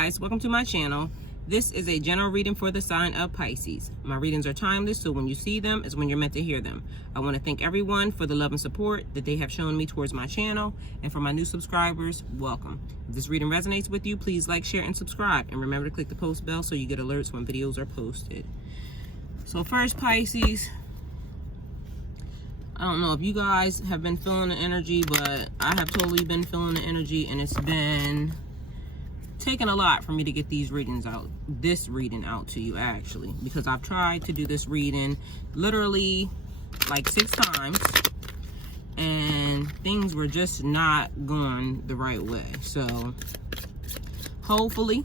guys, welcome to my channel. This is a general reading for the sign of Pisces. My readings are timeless, so when you see them is when you're meant to hear them. I want to thank everyone for the love and support that they have shown me towards my channel, and for my new subscribers, welcome. If this reading resonates with you, please like, share, and subscribe, and remember to click the post bell so you get alerts when videos are posted. So first, Pisces, I don't know if you guys have been feeling the energy, but I have totally been feeling the energy, and it's been taken a lot for me to get this reading out to you, actually, because I've tried to do this reading literally like 6 times and things were just not going the right way. So hopefully,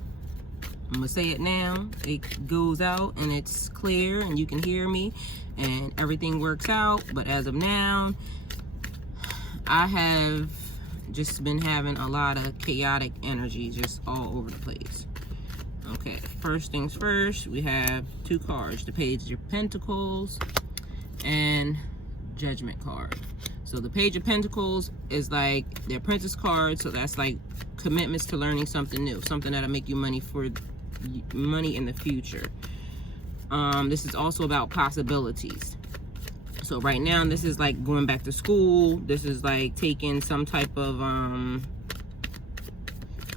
I'm gonna say it now, it goes out and it's clear and you can hear me and everything works out. But as of now, I have just been having a lot of chaotic energy just all over the place. Okay, first things first, we have 2 cards, the Page of Pentacles and Judgment card. So the Page of Pentacles is like the Apprentice card, so that's like commitments to learning something new, something that'll make you money in the future. This is also about possibilities. So right now, this is like going back to school. This is like taking some type of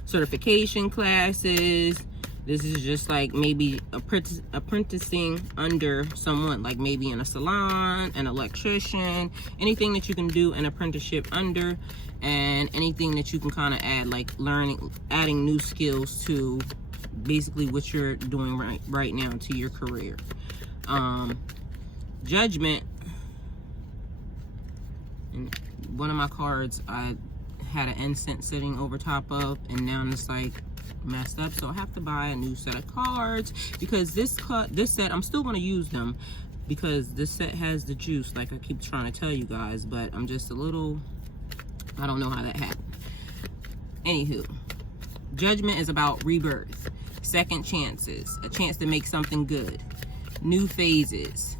certification classes. This is just like maybe apprenticing under someone, like maybe in a salon, an electrician, anything that you can do an apprenticeship under, and anything that you can kind of add, like adding new skills to basically what you're doing right now to your career. Judgment. And one of my cards I had an incense sitting over top of, and now it's like messed up, so I have to buy a new set of cards, because this set, I'm still going to use them because this set has the juice, like I keep trying to tell you guys, but I'm just a little, I don't know how that happened. Anywho, Judgment is about rebirth, second chances, a chance to make something good, new phases,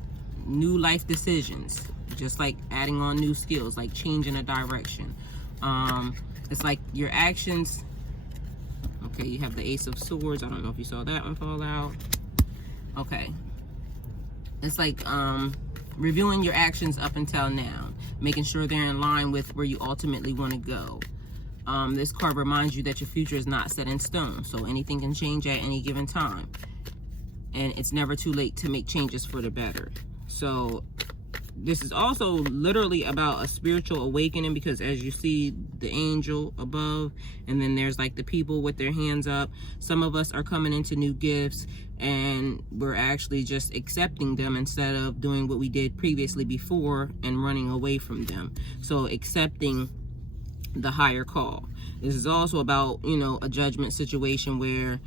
new life decisions, just like adding on new skills, like changing a direction. It's like your actions. Okay, you have the Ace of Swords. I don't know if you saw that one fall out. Okay, it's like reviewing your actions up until now, making sure they're in line with where you ultimately want to go. This card reminds you that your future is not set in stone, so anything can change at any given time, and it's never too late to make changes for the better. So this is also literally about a spiritual awakening, because as you see the angel above, and then there's like the people with their hands up, some of us are coming into new gifts and we're actually just accepting them instead of doing what we did previously before and running away from them. So accepting the higher call. This is also about, you know, a judgment situation where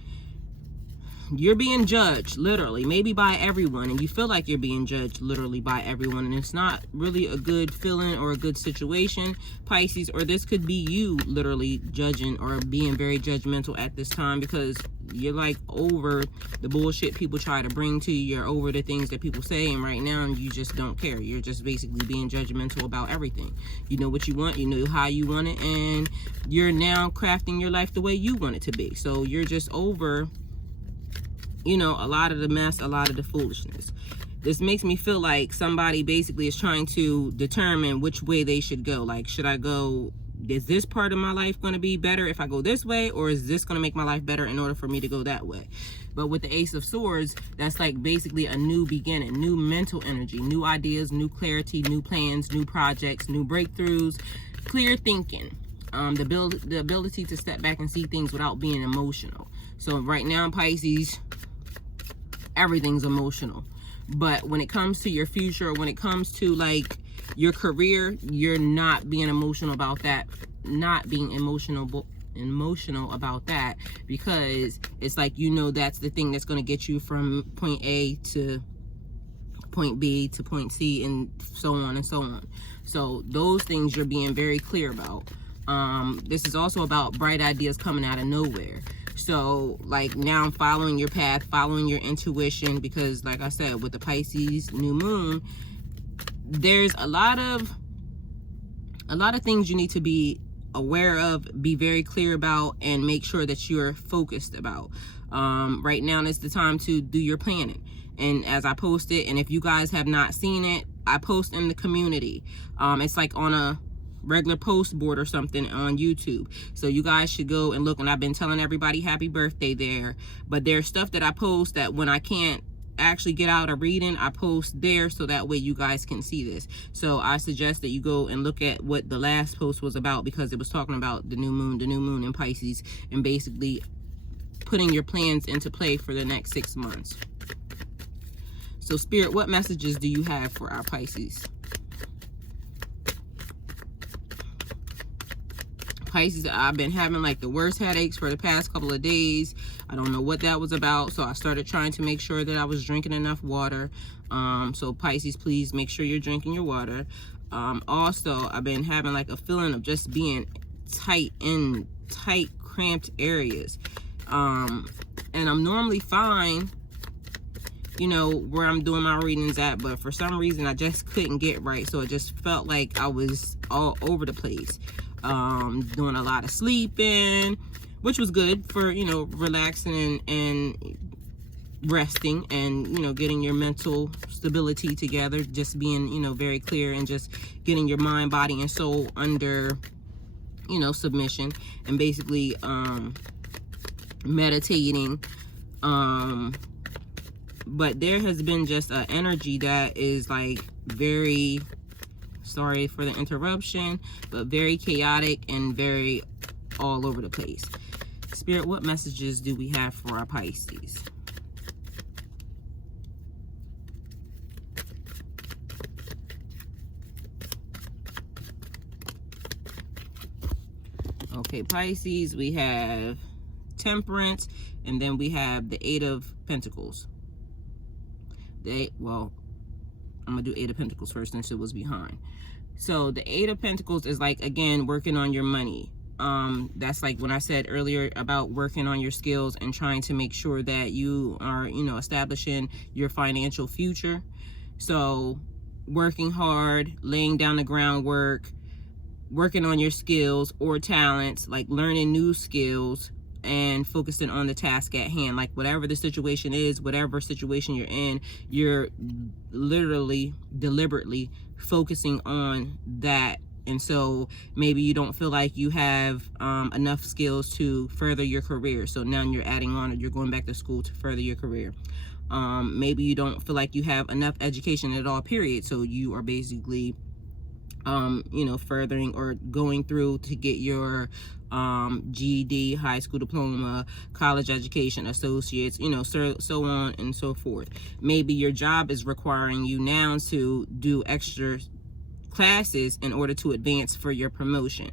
you're being judged literally, maybe by everyone, and you feel like you're being judged literally by everyone, and it's not really a good feeling or a good situation, Pisces. Or this could be you literally judging or being very judgmental at this time, because you're like over the bullshit people try to bring to you, you're over the things that people say, and right now you just don't care. You're just basically being judgmental about everything. You know what you want, you know how you want it, and you're now crafting your life the way you want it to be. So you're just over, you know, a lot of the mess, a lot of the foolishness. This makes me feel like somebody basically is trying to determine which way they should go. Like, should I go, is this part of my life going to be better if I go this way, or is this going to make my life better in order for me to go that way? But with the Ace of Swords, that's like basically a new beginning, new mental energy, new ideas, new clarity, new plans, new projects, new breakthroughs, clear thinking, the ability to step back and see things without being emotional. So right now, Pisces, everything's emotional. But when it comes to your future, when it comes to like your career, you're not being emotional about that, not being emotional about that, because it's like, you know, that's the thing that's going to get you from point A to point B to point C, and so on and so on. So those things you're being very clear about. This is also about bright ideas coming out of nowhere. So like now I'm following your path, following your intuition, because like I said, with the Pisces new moon, there's a lot of things you need to be aware of, be very clear about, and make sure that you're focused about. Right now is the time to do your planning. And as I post it, and if you guys have not seen it, I post in the community. It's like on a regular post board or something on YouTube. So you guys should go and look. And I've been telling everybody happy birthday there. But there's stuff that I post that when I can't actually get out a reading, I post there, so that way you guys can see this. So I suggest that you go and look at what the last post was about, because it was talking about the new moon in Pisces, and basically putting your plans into play for the next 6 months. So Spirit, what messages do you have for our Pisces? Pisces, I've been having like the worst headaches for the past couple of days. I don't know what that was about, so I started trying to make sure that I was drinking enough water. So Pisces, please make sure you're drinking your water. Also, I've been having like a feeling of just being tight, cramped areas. And I'm normally fine, you know, where I'm doing my readings at, but for some reason I just couldn't get right. So it just felt like I was all over the place. Doing a lot of sleeping, which was good for, you know, relaxing and resting, and, you know, getting your mental stability together, just being, you know, very clear, and just getting your mind, body, and soul under, you know, submission, and basically meditating. But there has been just an energy that is like very, sorry for the interruption, but very chaotic and very all over the place. Spirit, what messages do we have for our Pisces? Okay, Pisces, we have Temperance, and then we have the Eight of Pentacles. Well, I'm gonna do Eight of Pentacles first since it was behind. So the Eight of Pentacles is like, again, working on your money. That's like when I said earlier about working on your skills and trying to make sure that you are, you know, establishing your financial future. So working hard, laying down the groundwork, working on your skills or talents, like learning new skills, and focusing on the task at hand. Like whatever the situation is, whatever situation you're in, you're literally deliberately focusing on that. And so maybe you don't feel like you have enough skills to further your career, so now you're adding on, or you're going back to school to further your career. Maybe you don't feel like you have enough education at all, period, so you are basically you know, furthering or going through to get your GED, high school diploma, college education, associates, you know, so on and so forth. Maybe your job is requiring you now to do extra classes in order to advance for your promotion.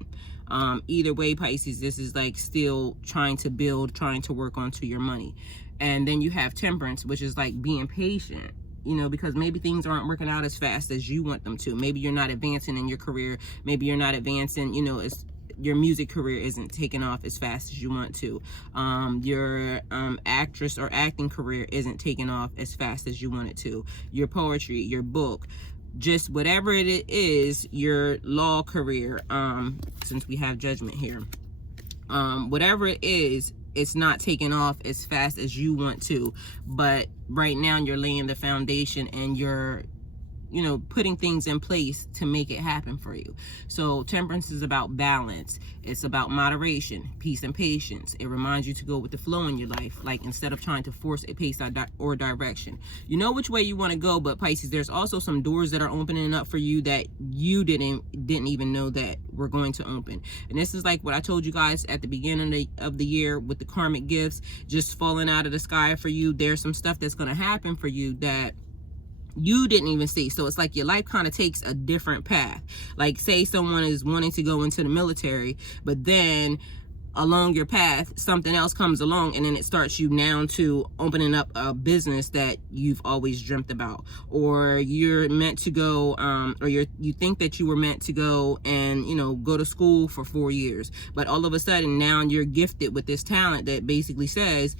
Either way, Pisces, this is like still trying to build, trying to work onto your money. And then you have Temperance, which is like being patient, you know, because maybe things aren't working out as fast as you want them to. Maybe you're not advancing in your career. Maybe you're not advancing, you know, your music career isn't taking off as fast as you want to. Your actress or acting career isn't taking off as fast as you want it to. Your poetry, your book, just whatever it is, your law career, since we have Judgment here, whatever it is, it's not taking off as fast as you want to. But right now you're laying the foundation, and you're, you know, putting things in place to make it happen for you. So Temperance is about balance. It's about moderation, peace, and patience. It reminds you to go with the flow in your life, like instead of trying to force a pace or direction. You know which way you want to go, but Pisces, there's also some doors that are opening up for you that you didn't even know that were going to open. And this is like what I told you guys at the beginning of the year with the karmic gifts just falling out of the sky for you. There's some stuff that's going to happen for you that you didn't even see. So it's like your life kind of takes a different path. Like say someone is wanting to go into the military, but then along your path something else comes along, and then it starts you now to opening up a business that you've always dreamt about. Or you're meant to go or you think that you were meant to go and, you know, go to school for 4 years, but all of a sudden now you're gifted with this talent that basically says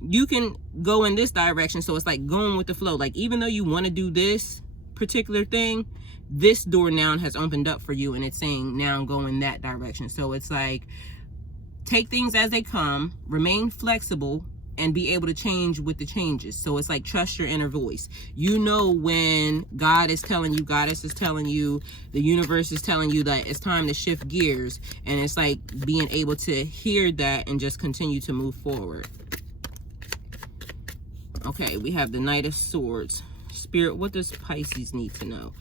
you can go in this direction. So it's like going with the flow. Like even though you want to do this particular thing, this door now has opened up for you, and it's saying now go in that direction. So it's like, take things as they come, remain flexible, and be able to change with the changes. So it's like, trust your inner voice. You know when God is telling you, Goddess is telling you, the universe is telling you that it's time to shift gears, and it's like being able to hear that and just continue to move forward. Okay, we have the Knight of Swords. Spirit, what does Pisces need to know?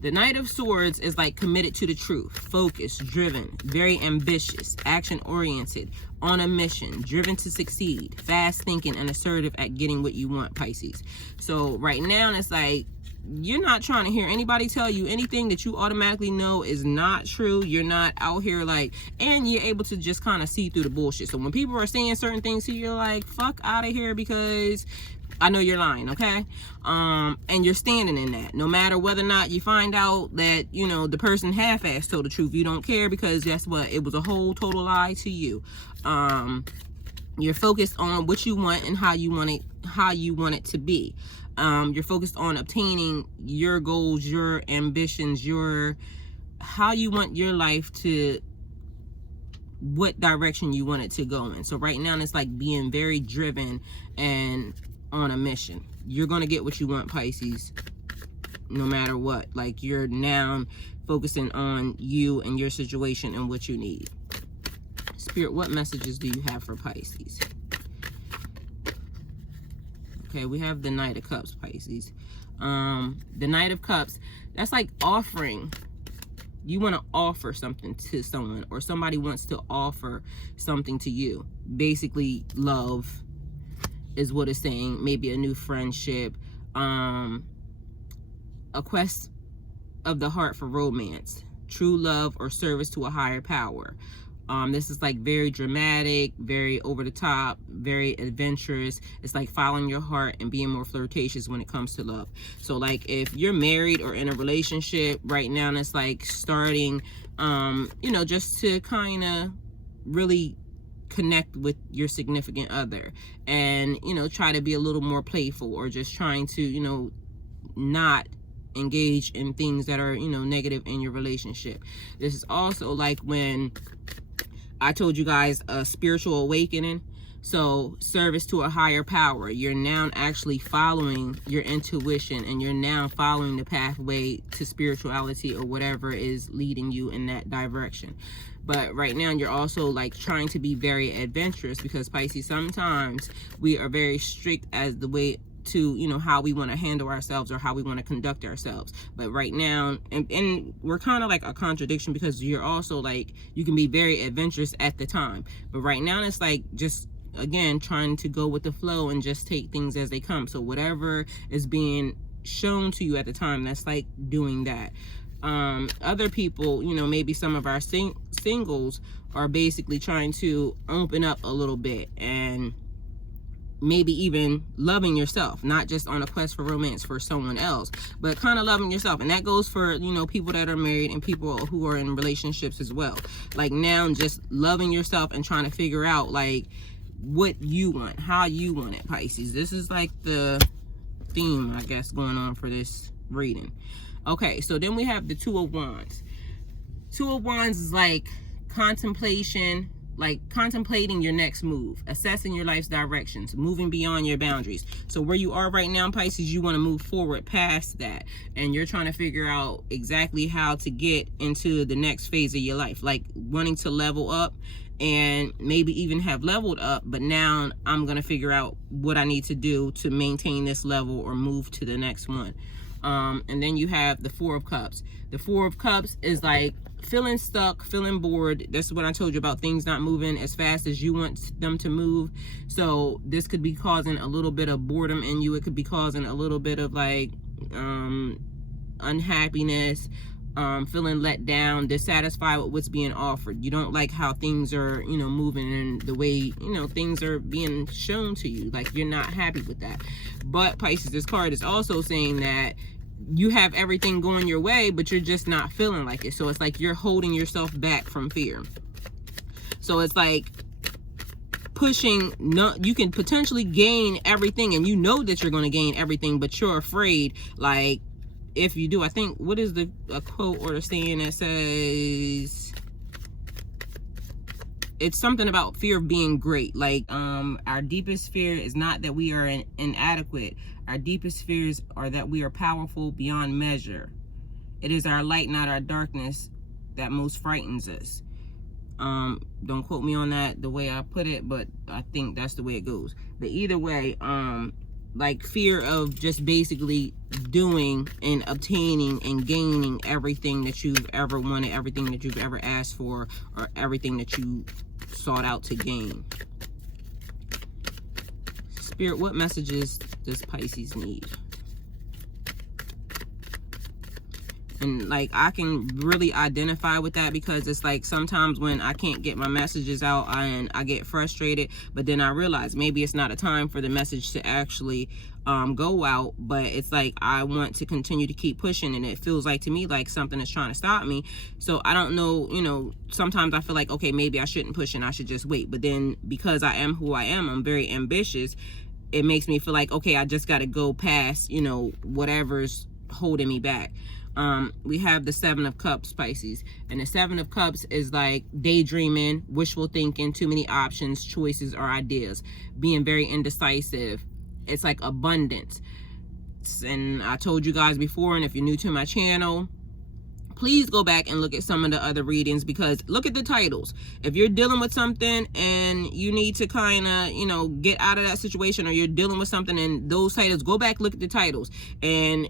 The Knight of Swords is like committed to the truth, focused, driven, very ambitious, action-oriented, on a mission, driven to succeed, fast thinking, and assertive at getting what you want, Pisces. So right now, it's like, you're not trying to hear anybody tell you anything that you automatically know is not true. You're not out here like, and you're able to just kind of see through the bullshit. So when people are saying certain things to you, you're like, fuck out of here, because I know you're lying, okay? And you're standing in that. No matter whether or not you find out that, you know, the person half-assed told the truth, you don't care, because guess what? It was a whole total lie to you. You're focused on what you want and how you want it to be. You're focused on obtaining your goals, your ambitions, how you want your life to, what direction you want it to go in. So right now, it's like being very driven and on a mission. You're going to get what you want, Pisces, no matter what. Like, you're now focusing on you and your situation and what you need. Spirit, what messages do you have for Pisces? Okay, we have the Knight of Cups, Pisces. The Knight of Cups, that's like offering. You want to offer something to someone, or somebody wants to offer something to you. Basically, love is what it's saying. Maybe a new friendship, a quest of the heart for romance, true love, or service to a higher power. This is like very dramatic, very over the top, very adventurous. It's like following your heart and being more flirtatious when it comes to love. So like, if you're married or in a relationship right now, and it's like starting, you know, just to kind of really connect with your significant other, and, you know, try to be a little more playful, or just trying to, you know, not engage in things that are, you know, negative in your relationship. This is also like when I told you guys a spiritual awakening. So service to a higher power. You're now actually following your intuition, and you're now following the pathway to spirituality, or whatever is leading you in that direction. But right now, you're also like trying to be very adventurous, because Pisces, sometimes we are very strict as the way to, you know, how we want to handle ourselves or how we want to conduct ourselves. But right now, and we're kind of like a contradiction, because you're also like, you can be very adventurous at the time, but right now it's like just, again, trying to go with the flow and just take things as they come. So whatever is being shown to you at the time, that's like doing that. Other people, you know, maybe some of our singles are basically trying to open up a little bit, and maybe even loving yourself, not just on a quest for romance for someone else, but kind of loving yourself. And that goes for, you know, people that are married and people who are in relationships as well. Like now, just loving yourself and trying to figure out like what you want, how you want it, Pisces. This is like the theme, I guess, going on for this reading. Okay, so then we have the Two of Wands. Two of Wands is like contemplation, like contemplating your next move, assessing your life's directions, moving beyond your boundaries. So where you are right now, Pisces, you want to move forward past that, and you're trying to figure out exactly how to get into the next phase of your life, like wanting to level up, and maybe even have leveled up, but now I'm going to figure out what I need to do to maintain this level or move to the next one. And then you have the Four of Cups. The Four of Cups is like feeling stuck, feeling bored. That's what I told you about, things not moving as fast as you want them to move. So this could be causing a little bit of boredom in you. It could be causing a little bit of like unhappiness, feeling let down, dissatisfied with what's being offered. You don't like how things are, you know, moving and the way, you know, things are being shown to you. Like you're not happy with that. But Pisces, this card is also saying that you have everything going your way, but you're just not feeling like it. So it's like you're holding yourself back from fear. So it's like pushing, no, you can potentially gain everything, and you know that you're going to gain everything, but you're afraid, like, if you do, I think, what is a quote or a saying that says, it's something about fear of being great. Like, our deepest fear is not that we are inadequate. Our deepest fears are that we are powerful beyond measure. It is our light, not our darkness, that most frightens us. Don't quote me on that, the way I put it, but I think that's the way it goes. But either way, like fear of just basically doing and obtaining and gaining everything that you've ever wanted, everything that you've ever asked for, or everything that you sought out to gain. Spirit, what messages does Pisces need? And like, I can really identify with that, because it's like sometimes when I can't get my messages out and I get frustrated, but then I realize maybe it's not a time for the message to actually go out, but it's like I want to continue to keep pushing, and it feels like to me like something is trying to stop me. So I don't know, you know, sometimes I feel like, okay, maybe I shouldn't push and I should just wait. But then because I am who I am, I'm very ambitious, it makes me feel like, okay, I just got to go past, you know, whatever's holding me back. We have the Seven of Cups, Pisces, and the Seven of Cups is like daydreaming, wishful thinking, too many options, choices, or ideas, being very indecisive. It's like abundance. And I told you guys before, and if you're new to my channel, please go back and look at some of the other readings, because look at the titles. If you're dealing with something and you need to kind of, you know, get out of that situation, or you're dealing with something and those titles, go back, look at the titles. And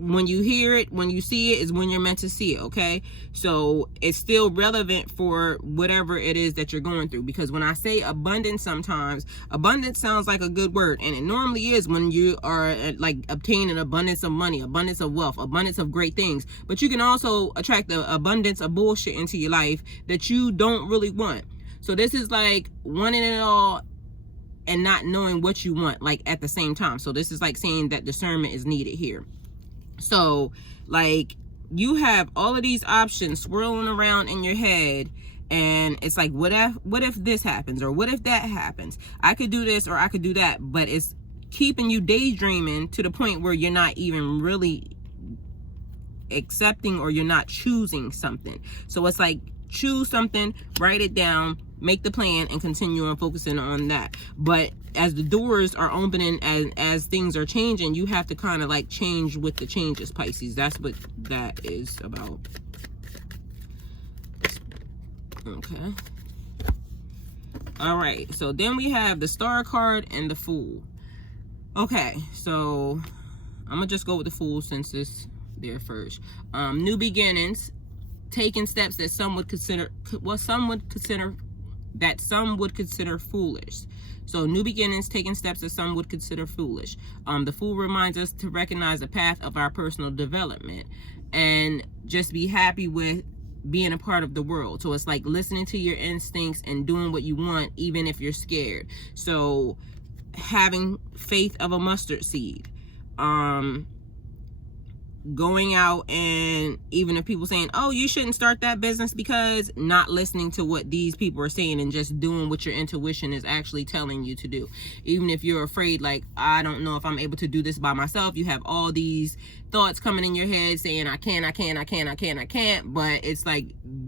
when you hear it, when you see it, is when you're meant to see it, okay? So it's still relevant for whatever it is that you're going through. Because when I say abundance, sometimes abundance sounds like a good word, and it normally is when you are like obtaining abundance of money, abundance of wealth, abundance of great things. But you can also attract the abundance of bullshit into your life that you don't really want. So this is like wanting it all and not knowing what you want, like at the same time. So this is like saying that discernment is needed here. So like you have all of these options swirling around in your head, and it's like, what if this happens, or what if that happens? I could do this, or I could do that. But it's keeping you daydreaming to the point where you're not even really accepting, or you're not choosing something. So it's like, choose something, write it down, make the plan, and continue on focusing on that. But as the doors are opening, as things are changing, you have to kind of like change with the changes, Pisces. That's what that is about. Okay. All right. So then we have the Star card and the Fool. Okay. So I'm gonna just go with the Fool since it's there first. New beginnings, taking steps that some would consider foolish. So new beginnings, taking steps that some would consider foolish. The Fool reminds us to recognize the path of our personal development and just be happy with being a part of the world. So it's like listening to your instincts and doing what you want, even if you're scared. So having faith of a mustard seed. Going out, and even if people saying, oh, you shouldn't start that business, because not listening to what these people are saying and just doing what your intuition is actually telling you to do. Even if you're afraid, like, I don't know if I'm able to do this by myself, you have all these thoughts coming in your head saying, I can't, but it's like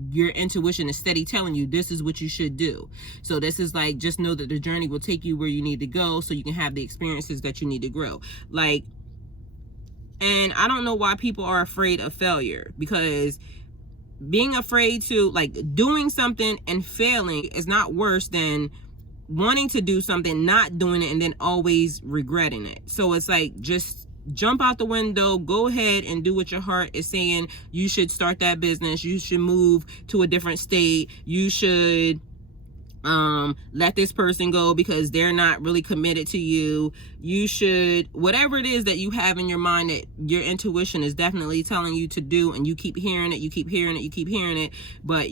your intuition is steady telling you this is what you should do. So this is like, just know that the journey will take you where you need to go, so you can have the experiences that you need to grow. Like, and I don't know why people are afraid of failure, because being afraid to, like, doing something and failing is not worse than wanting to do something, not doing it, and then always regretting it. So it's like, just jump out the window, go ahead and do what your heart is saying. You should start that business. You should move to a different state. You should let this person go because they're not really committed to you. You should, whatever it is that you have in your mind that your intuition is definitely telling you to do, and you keep hearing it, but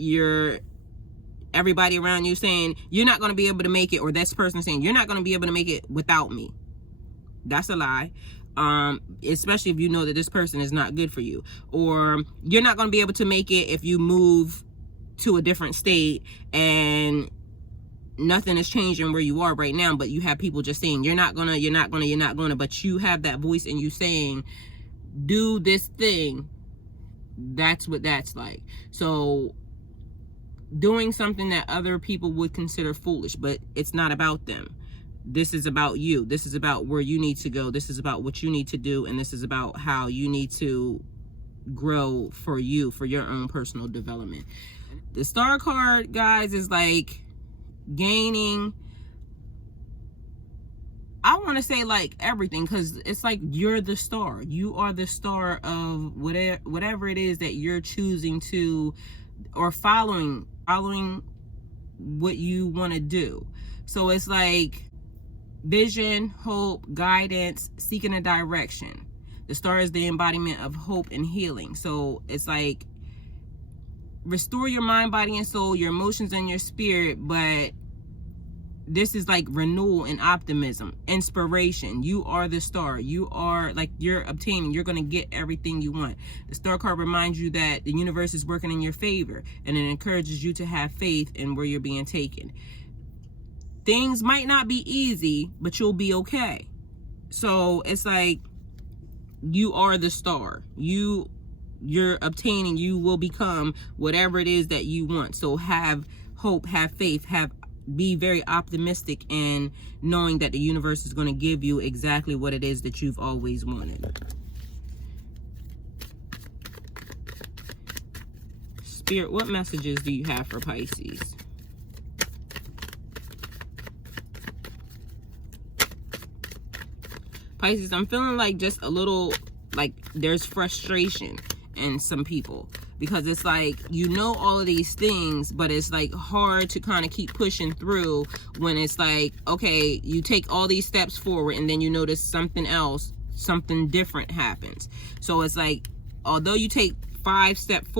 everybody around you saying you're not going to be able to make it, or this person saying you're not going to be able to make it without me. That's a lie. Especially if you know that this person is not good for you, or you're not going to be able to make it if you move to a different state and nothing is changing where you are right now, but you have people just saying you're not gonna, but you have that voice in you saying do this thing, that's what that's like. So doing something that other people would consider foolish, but it's not about them. This is about you. This is about where you need to go. This is about what you need to do, and this is about how you need to grow for you, for your own personal development. The star card, guys, is like gaining, I want to say like everything, because it's like you're the star. You are the star of whatever it is that you're choosing to, or following what you want to do. So it's like vision, hope, guidance, seeking a direction. The star is the embodiment of hope and healing. So it's like restore your mind, body, and soul, your emotions and your spirit. But this is like renewal and optimism, inspiration. You are the star. You are like, you're obtaining, you're going to get everything you want. The star card reminds you that the universe is working in your favor, and it encourages you to have faith in where you're being taken. Things might not be easy, but you'll be okay. So it's like you are the star. You're obtaining, you will become whatever it is that you want. So have hope, have faith, be very optimistic in knowing that the universe is going to give you exactly what it is that you've always wanted. Spirit, what messages do you have for Pisces? Pisces, I'm feeling like just a little, like there's frustration in some people, because it's like, you know, all of these things, but it's like hard to kind of keep pushing through when it's like, okay, you take all these steps forward and then you notice something else, something different happens. So it's like, although you take 5 steps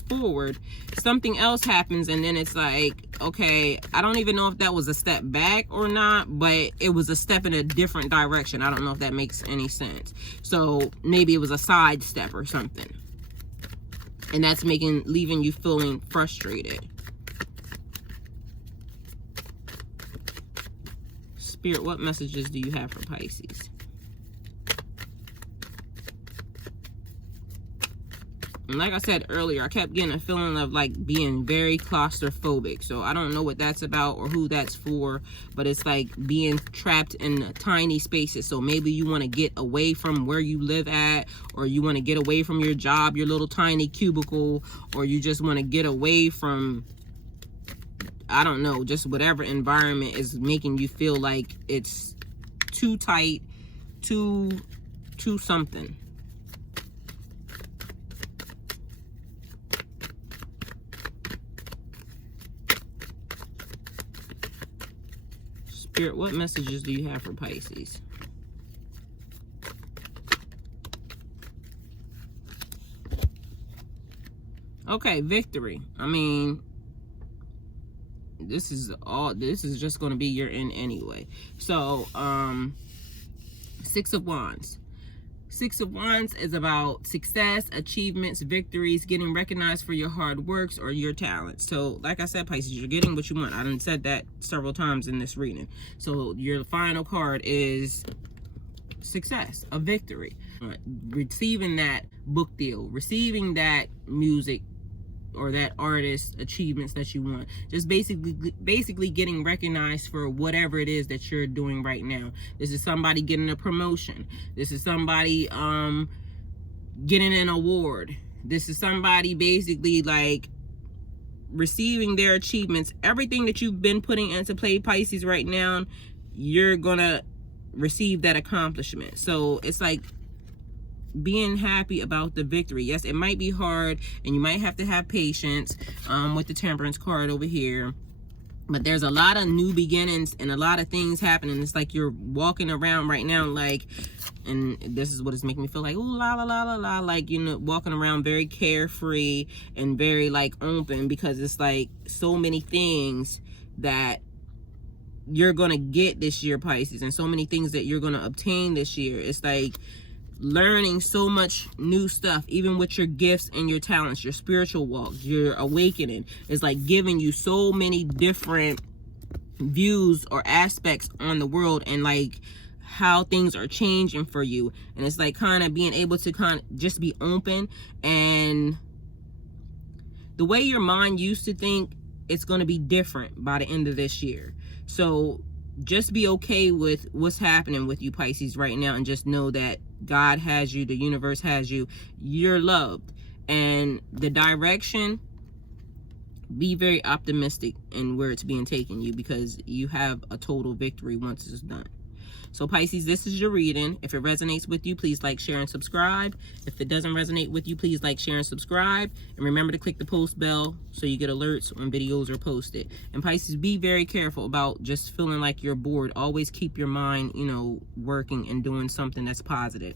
forward, something else happens, and then it's like, okay, I don't even know if that was a step back or not, but it was a step in a different direction. I don't know if that makes any sense. So maybe it was a side step or something, and that's leaving you feeling frustrated. Spirit, what messages do you have for Pisces? And like I said earlier, I kept getting a feeling of like being very claustrophobic. So I don't know what that's about or who that's for, but it's like being trapped in tiny spaces. So maybe you want to get away from where you live at, or you want to get away from your job, your little tiny cubicle, or you just want to get away from, I don't know, just whatever environment is making you feel like it's too tight, too something. Spirit, what messages do you have for Pisces? Okay, victory. I mean, this is just going to be your end anyway. So, 6 of Wands. 6 of Wands is about success, achievements, victories, getting recognized for your hard works or your talents. So, like I said, Pisces, you're getting what you want. I done said that several times in this reading. So, your final card is success, a victory. Receiving that book deal, receiving that music or that artist achievements that you want. Just basically getting recognized for whatever it is that you're doing right now. This is somebody getting a promotion. This is somebody getting an award. This is somebody basically like receiving their achievements. Everything that you've been putting into play, Pisces, right now, you're gonna receive that accomplishment. So it's like being happy about the victory. Yes, it might be hard, and you might have to have patience with the Temperance card over here, but there's a lot of new beginnings and a lot of things happening. It's like you're walking around right now like, and this is what it's making me feel like, ooh, la la la la la, like, you know, walking around very carefree and very like open, because it's like so many things that you're gonna get this year, Pisces, and so many things that you're gonna obtain this year. It's like learning so much new stuff, even with your gifts and your talents, your spiritual walk, your awakening is like giving you so many different views or aspects on the world, and like how things are changing for you. And it's like kind of being able to kind of just be open, and the way your mind used to think, it's going to be different by the end of this year. So just be okay with what's happening with you, Pisces, right now, and just know that God has you, the universe has you, you're loved. And the direction, be very optimistic in where it's being taken you, because you have a total victory once it's done. So Pisces, this is your reading. If it resonates with you, please like, share, and subscribe. If it doesn't resonate with you, please like, share, and subscribe. And remember to click the post bell so you get alerts when videos are posted. And Pisces, be very careful about just feeling like you're bored. Always keep your mind, you know, working and doing something that's positive.